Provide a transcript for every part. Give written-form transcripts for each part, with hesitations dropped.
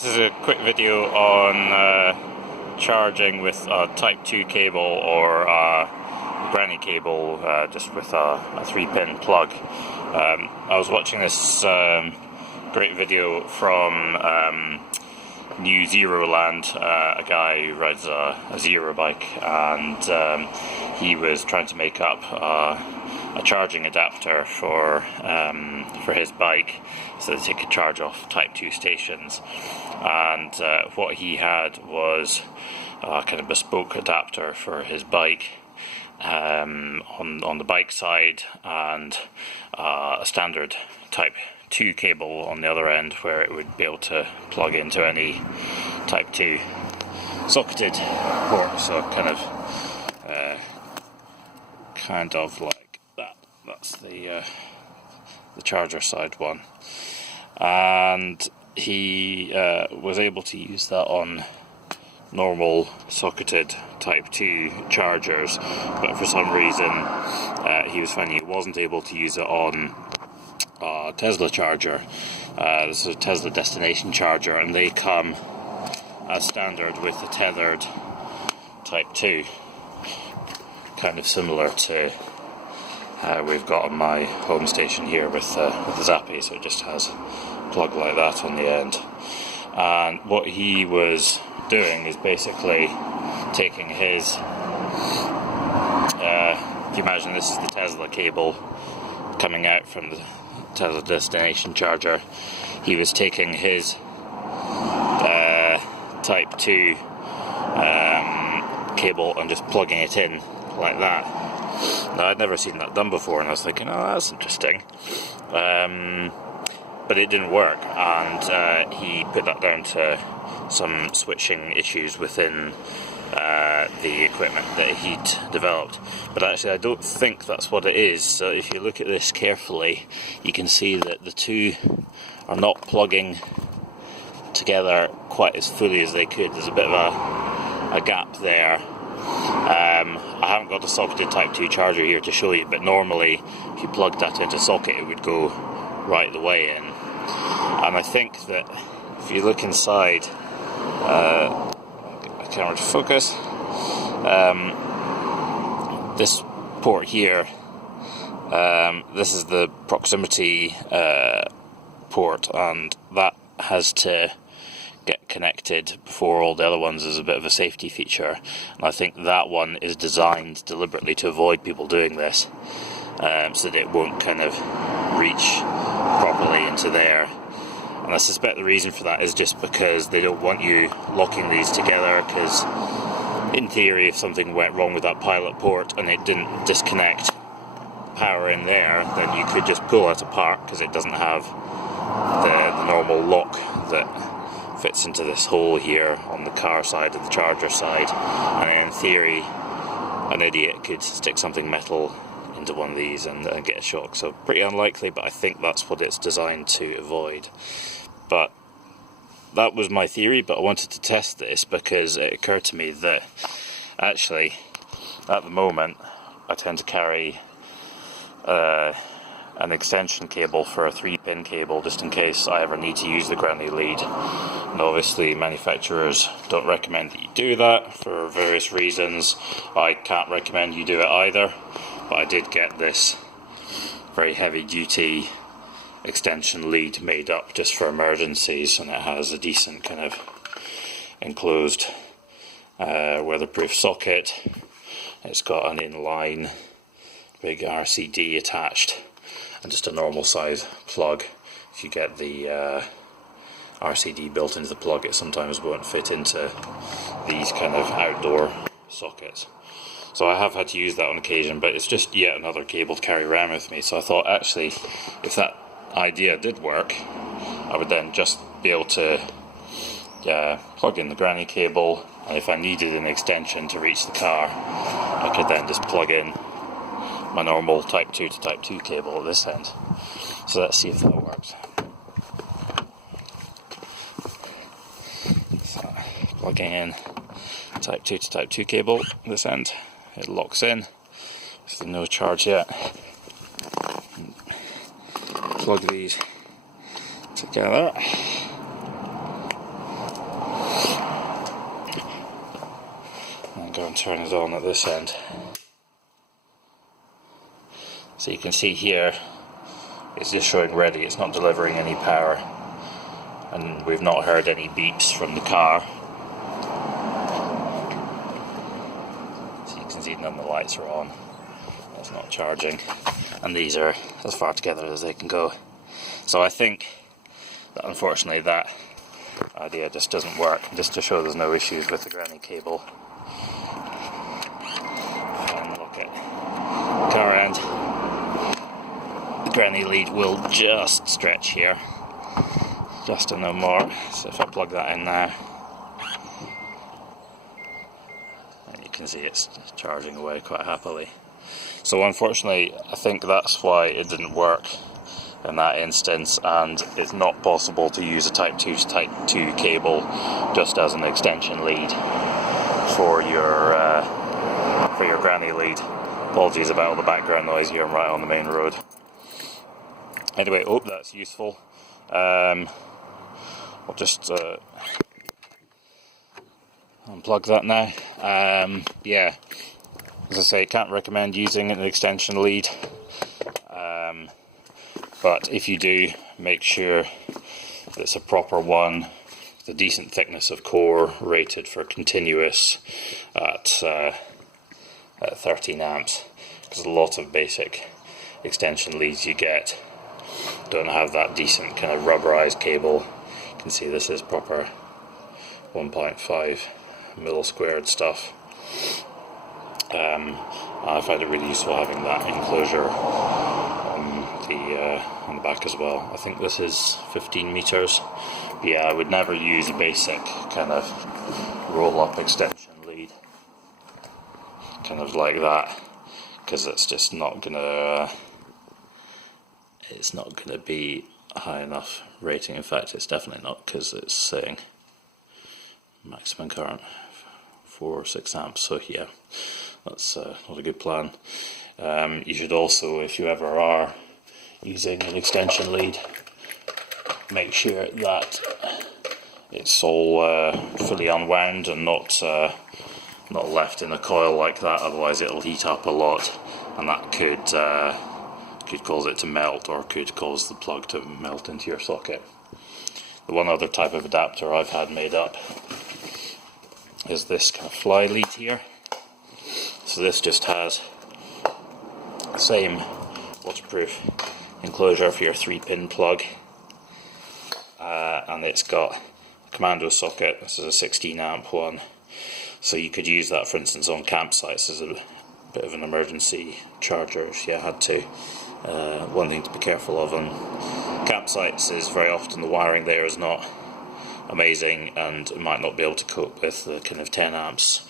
This is a quick video on charging with a Type 2 cable or a granny cable, just with a 3-pin plug. I was watching this great video from New Zero Land, a guy who rides a Zero bike, and he was trying to make up a charging adapter for his bike so that he could charge off Type 2 stations. And what he had was a kind of bespoke adapter for his bike on the bike side, and a standard Type 2 cable on the other end where it would be able to plug into any Type 2 socketed port. So kind of like that. That's the charger side one, and he was able to use that on normal socketed Type 2 chargers, but for some reason he was finding he wasn't able to use it on a Tesla charger. This is a Tesla destination charger, and they come as standard with the tethered Type 2, kind of similar to we've got on my home station here with the Zappy. So it just has a plug like that on the end. And what he was doing is basically taking his if you imagine this is the Tesla cable coming out from the Tesla destination charger, he was taking his Type 2 cable and just plugging it in like that. Now, I'd never seen that done before, and I was thinking, oh, that's interesting, but it didn't work, and he put that down to some switching issues within the equipment that he'd developed. But actually I don't think that's what it is. So if you look at this carefully, you can see that the two are not plugging together quite as fully as they could. There's a bit of a gap there. I haven't got a socketed Type 2 charger here to show you, but normally if you plugged that into socket it would go right the way in. And I think that if you look inside, camera to focus, this port here, this is the proximity port, and that has to get connected before all the other ones as a bit of a safety feature, and I think that one is designed deliberately to avoid people doing this, so that it won't kind of reach properly into there. And I suspect the reason for that is just because they don't want you locking these together, because in theory if something went wrong with that pilot port and it didn't disconnect power in there, then you could just pull it apart, because it doesn't have the normal lock that fits into this hole here on the car side of the charger side. And in theory an idiot could stick something metal into one of these and get a shock. So pretty unlikely, but I think that's what it's designed to avoid. But that was my theory, but I wanted to test this because it occurred to me that actually at the moment I tend to carry an extension cable for a 3-pin cable, just in case I ever need to use the granny lead. And obviously manufacturers don't recommend that you do that for various reasons. I can't recommend you do it either, but I did get this very heavy duty extension lead made up just for emergencies, and it has a decent kind of enclosed weatherproof socket. It's got an inline big RCD attached, and just a normal size plug. If you get the RCD built into the plug, it sometimes won't fit into these kind of outdoor sockets. So I have had to use that on occasion, but it's just yet another cable to carry around with me. So I thought, actually, if that idea did work, I would then just be able to plug in the granny cable, and if I needed an extension to reach the car, I could then just plug in my normal Type 2 to Type 2 cable at this end. So let's see if that works. So, plugging in Type 2 to Type 2 cable at this end, it locks in. There's no charge yet. Plug these together. and turn it on at this end. So you can see here, it's just showing ready, it's not delivering any power. And we've not heard any beeps from the car. So you can see none of the lights are on. It's not charging. And these are as far together as they can go. So I think that unfortunately that idea just doesn't work. Just to show there's no issues with the granny cable. And look at the car end. The granny lead will just stretch here, just and no more. So if I plug that in now, and you can see it's charging away quite happily. So unfortunately, I think that's why it didn't work in that instance, and it's not possible to use a Type 2 to Type 2 cable just as an extension lead for your granny lead. Apologies about all the background noise here. I'm right on the main road. Anyway, hope that's useful. I'll just unplug that now. Yeah, as I say, can't recommend using an extension lead. But if you do, make sure that it's a proper one, with a decent thickness of core, rated for continuous at 13 amps. Because a lot of basic extension leads you get don't have that decent kind of rubberized cable. You can see this is proper 1.5 mil squared stuff. I find it really useful having that enclosure on the back as well. I think this is 15 meters. Yeah, I would never use a basic kind of roll-up extension lead, kind of like that, because it's just not gonna. It's not gonna be high enough rating. In fact, it's definitely not, because it's saying maximum current 4 or 6 amps. So yeah, that's not a good plan. You should also, if you ever are using an extension lead, make sure that it's all fully unwound and not left in a coil like that. Otherwise, it'll heat up a lot, and that could cause it to melt, or could cause the plug to melt into your socket. The one other type of adapter I've had made up is this kind of fly lead here. So this just has the same waterproof enclosure for your 3-pin plug, and it's got a commando socket. This is a 16 amp one, so you could use that for instance on campsites as a bit of an emergency charger if you had to. One thing to be careful of on campsites is very often the wiring there is not amazing, and it might not be able to cope with the kind of 10 amps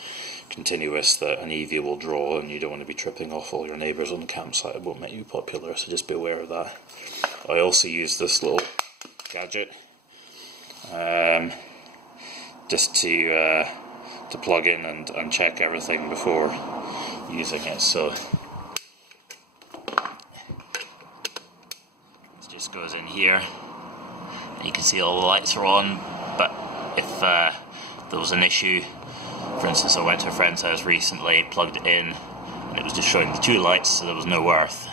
continuous that an EVSE will draw, and you don't want to be tripping off all your neighbours on the campsite. It won't make you popular, so just be aware of that. I also use this little gadget just to plug in and check everything before using it. So it just goes in here, and you can see all the lights are on. But if there was an issue, for instance, I went to a friend's house recently, plugged it in, and it was just showing the 2 lights, so there was no earth.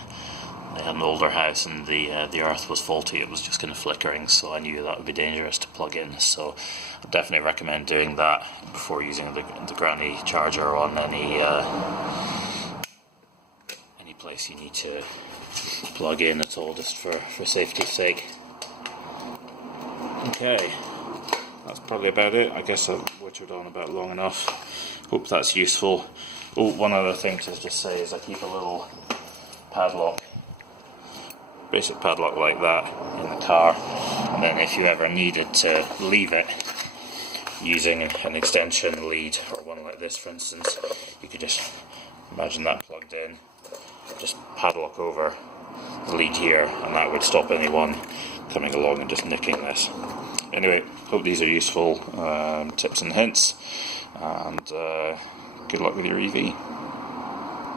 They had an older house, and the earth was faulty. It was just kind of flickering, so I knew that would be dangerous to plug in. So I definitely recommend doing that before using the granny charger on any place you need to plug in at all, just for safety's sake. Okay. That's probably about it. I guess I've wittered on about long enough. Hope that's useful. Oh, one other thing to just say is I keep a little padlock, basic padlock like that, in the car, and then if you ever needed to leave it using an extension lead, or one like this for instance, you could just imagine that plugged in, just padlock over the lead here, and that would stop anyone coming along and just nicking this. Anyway, hope these are useful tips and hints, and good luck with your EV.